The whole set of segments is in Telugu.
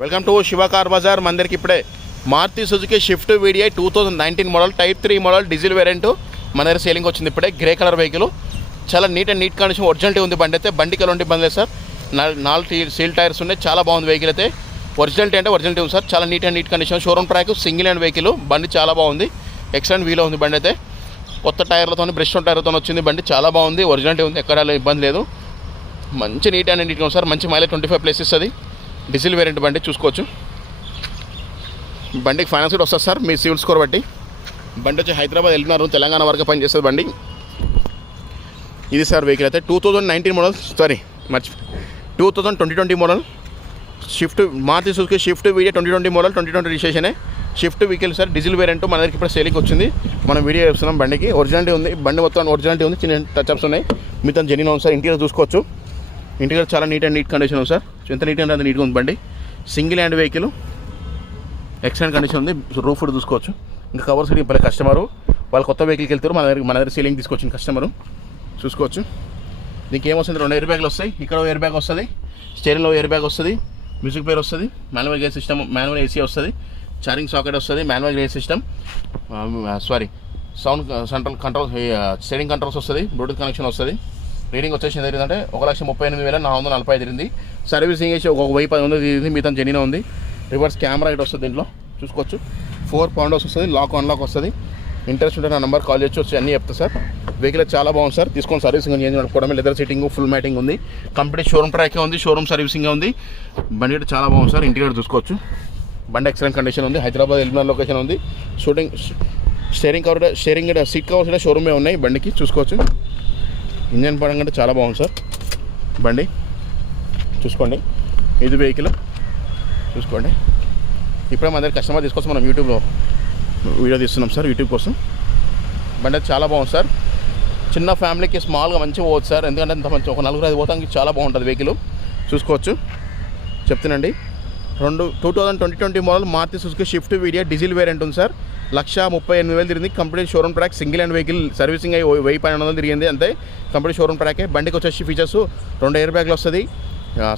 Welcome to Shiva car bazaar. మందరికి ఇప్పుడే Maruti Suzuki Swift VDI 2019 model type 3 model diesel variant మన దగ్గర సేలింగ్ వచ్చింది. ఇప్పుడే గ్రే కలర్ వెహికల్, చాలా నీట్ కండిషన్, ఒరిజినల్టీ ఉంది. బండి అయితే బండికి ఎలాంటి ఇబ్బంది లేదు సార్. 4 సీల్ టైర్స్ ఉన్నాయి. చాలా బాగుంది వెహికల్ అయితే. ఒరిజినల్టీ అంటే ఒరిజినల్టీ ఉంది సార్. చాలా neat condition, showroom track, single hand vehicle. బండి చాలా బాగుంది, ఎక్సలెంట్ వీలో ఉంది. బండి అయితే కొత్త టైర్లతో బ్రష్ టైర్లతో వచ్చింది. బండి చాలా బాగుంది, ఒరిజినల్టీ ఉంది, ఎక్కడ ఇబ్బంది లేదు. మంచి నీట్ ఉంది సార్. మంచి మైలేజ్ 25+ ఇస్తుంది. డీజిల్ వేరియంట్ బండి చూసుకోవచ్చు. బండికి ఫైనాన్స్ కూడా వస్తుంది సార్ మీ సివిల్ స్కోర్ బట్టి. బండి వచ్చి హైదరాబాద్ వెళ్తున్నారు, తెలంగాణ వరకు పనిచేస్తుంది బండి. ఇది సార్ వెహికల్ అయితే 2019 model, 2020 model Swift Maruti Suzuki Swift VDI 2020 model 2020 రిజిస్ట్రేషనే. Swift vehicle sir, diesel variant మన దగ్గరికి ఇప్పుడు సేలింగ్ వచ్చింది. మనం వీడియో చేస్తున్నాం. బండికి ఒరిజినాలిటీ ఉంది, బండి మొత్తం ఒరిజినాలిటీ ఉంది. చిన్న టచ్అప్స్ ఉన్నాయి, మీతో జెన్యూన్ ఉంది సార్. ఇంటీరియర్ చూసుకోవచ్చు. ఇంటీరియర్ చాలా నీట్ కండిషన్ ఉంది సార్. ఎంత నీట్గా అంత నీట్గా ఉంది బండి. Single hand vehicle, excellent condition ఉంది. రూఫ్ కూడా చూసుకోవచ్చు. ఇంకా కవర్ సీటింగ్ పడే కస్టమరు వాళ్ళు కొత్త వెహికల్కి వెళ్తారు, మన దగ్గర సీలింగ్ తీసుకొచ్చిన కస్టమరు చూసుకోవచ్చు. దీనికి ఏమొస్తుంది, 2 ఎయిర్ బ్యాగ్లు వస్తాయి. ఇక్కడ ఎయిర్ బ్యాగ్ వస్తుంది, స్టీరింగ్లో ఎయిర్ బ్యాగ్ వస్తుంది, మ్యూజిక్ ప్లేయర్ వస్తుంది, manual gear system, manual AC వస్తుంది, ఛార్జింగ్ సాకెట్ వస్తుంది, manual gear system, sound control, steering controls వస్తుంది, బ్లూటూత్ కనెక్షన్ వస్తుంది. రీడింగ్ వచ్చేసి ఎంత తిరిగిందంటే 1,38,445 తిరిగింది. సర్వీసింగ్ వేసి 1,010 తిరిగింది. మిగతా జెన్యూన్ ఉంది. రివర్స్ కెమెరా ఇటు వస్తుంది, దీంట్లో చూసుకోవచ్చు. 4 పౌండర్స్ వస్తుంది, లాక్ అన్లాక్ వస్తుంది. ఇంట్రెస్ట్ ఉంటే నా నెంబర్ కాల్ చేయొచ్చు, వచ్చి అన్నీ చెప్తా సార్. వెహికల్ చాలా బాగుంది సార్. తీసుకొని సర్వీసింగ్ చేంజ్ నడుపుకోవడమే. లెదర్ సీటింగ్, ఫుల్ మ్యాటింగ్ ఉంది. కంప్లీట్ షోరూమ్ ట్రాకే ఉంది, షోరూమ్ సర్వీసింగ్ ఉంది. బండి అయితే చాలా బాగుంది సార్. ఇంటీరియర్ చూసుకోవచ్చు. బండి ఎక్సలెంట్ కండిషన్ ఉంది. హైదరాబాద్ ఎల్బినార్ లొకేషన్ ఉంది. స్టీరింగ్ సీట్ కవర్స్ కూడా షోరూమే ఉన్నాయి. బండికి చూసుకోవచ్చు. ఇంజన్ పరంగా అంటే చాలా బాగుంది సార్. బండి చూసుకోండి. ఇది వెహికల్ చూసుకోండి. ఇప్పుడే మన దగ్గర కస్టమర్ తీసుకొచ్చి మనం యూట్యూబ్లో వీడియో తీస్తున్నాం సార్, యూట్యూబ్ కోసం. బండి చాలా బాగుంది సార్. చిన్న ఫ్యామిలీకి స్మాల్గా మంచిగా పోవచ్చు సార్. ఎందుకంటే అంత మంచి ఒక 4-5 పోతానికి చాలా బాగుంటుంది వెహికల్. చూసుకోవచ్చు. చెప్తానండి, 2020 model Maruti Suzuki Swift VDI diesel variant ఉంది సార్. 1,38,000 తిరిగింది. Complete showroom track, single hand vehicle. Servicing అయ్యి 1,900 తిరిగింది అంతే. కంప్లీట్ షోరూమ్ ట్రాకే. బండికి వచ్చేసి ఫీచర్స్ 2 ఎయిర్ బ్యాగ్లు వస్తుంది,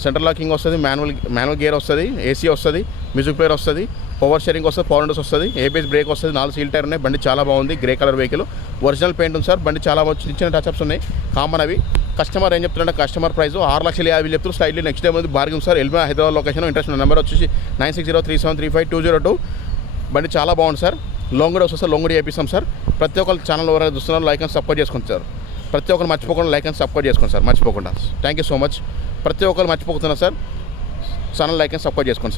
సెంటర్ లాకింగ్ వస్తుంది, మాన్యువల్ గేర్ వస్తుంది, ఏసీ వస్తుంది, మ్యూజిక్ ప్లేయర్ వస్తుంది, పవర్ షేరింగ్ వస్తుంది, పవర్ విండోస్ వస్తుంది, ఏబిఎస్ బ్రేక్ వస్తుంది, 4 సీల్ టైర్ ఉన్నాయి. బండి చాలా బాగుంది. Grey colour vehicle, original paint ఉంది సార్. బండి చాలా చిన్న టచ్అప్స్ ఉన్నాయి, కామన్ అవి. కస్టమర్ ఏం చెప్తున్నారంటే కస్టమర్ ప్రైస్ 6,50,000 చెప్తారు. స్లైడ్లీ నెక్స్ట్ డే ముందు bargaining sir. LB Hyderabad location. Interest number వచ్చేసి 9603735202. బండి చాలా బాగుంది సార్. లోంగ్ కూడా వస్తుంది, లోంగ్ కూడా చేపిస్తాం సార్. ప్రతి ఒక్కరు ఛానల్ ఎవరైనా చూస్తున్నారు లైక్ అండ్ సపోర్ట్ చేసుకోండి సార్. ప్రతి ఒక్కరు మర్చిపోకుండా లైక్ అండ్ సపోర్ట్ చేసుకోండి సార్, మర్చిపోకుండా. Thank you so much. ప్రతి ఒక్కరు మర్చిపోతున్నారు sir, channel like and support చేసుకోండి సార్.